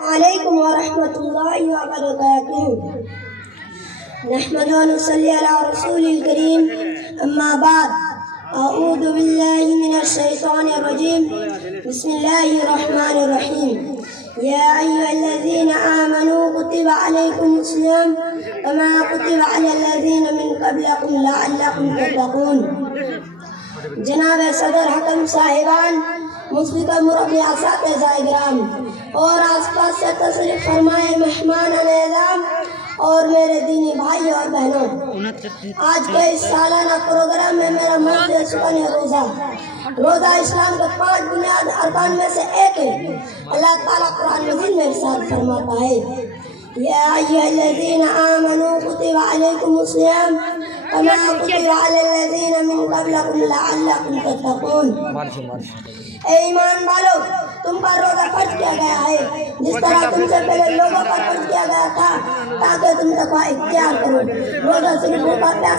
عليكم ورحمة الله وبركاته. نحمد ونصلي على رسول الكريم. أما بعد، أعوذ بالله من الشيطان الرجيم. بسم الله الرحمن الرحيم. يا أيها الذين آمنوا كتب عليكم الصيام كما كتب على الذين من قبلكم لعلكم تتقون. جناب صدر حکم صاحبان، مسبقہ مربی اساتذہ اکرام اور آس پاس سے تشریف فرمائے مہمان نظام اور میرے دینی بھائی اور بہنوں، آج کے اس سالانہ پروگرام میں میرا موضوع سکن روزہ. روزہ اسلام کے 5 بنیادی ارکان میں سے ایک ہے. اللہ تعالیٰ قرآن مجید میں ارشاد فرماتا ہے: یا ایھا الذین آمنوا کتب علیکم الصیام کما کتب علی الذین من قبلکم لعلکم تتقون. اے ایمان والو، تم پر روزہ فرض کیا گیا ہے جس طرح تم سے پہلے لوگوں پر فرض کیا گیا تھا، تاکہ تم تقوی اختیار کرو. روزہ صرف بھوکا پیاسا